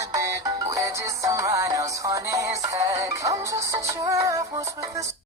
the dead. We're just some rhinos, funny as heck. I'm just a giraffe, what's with this?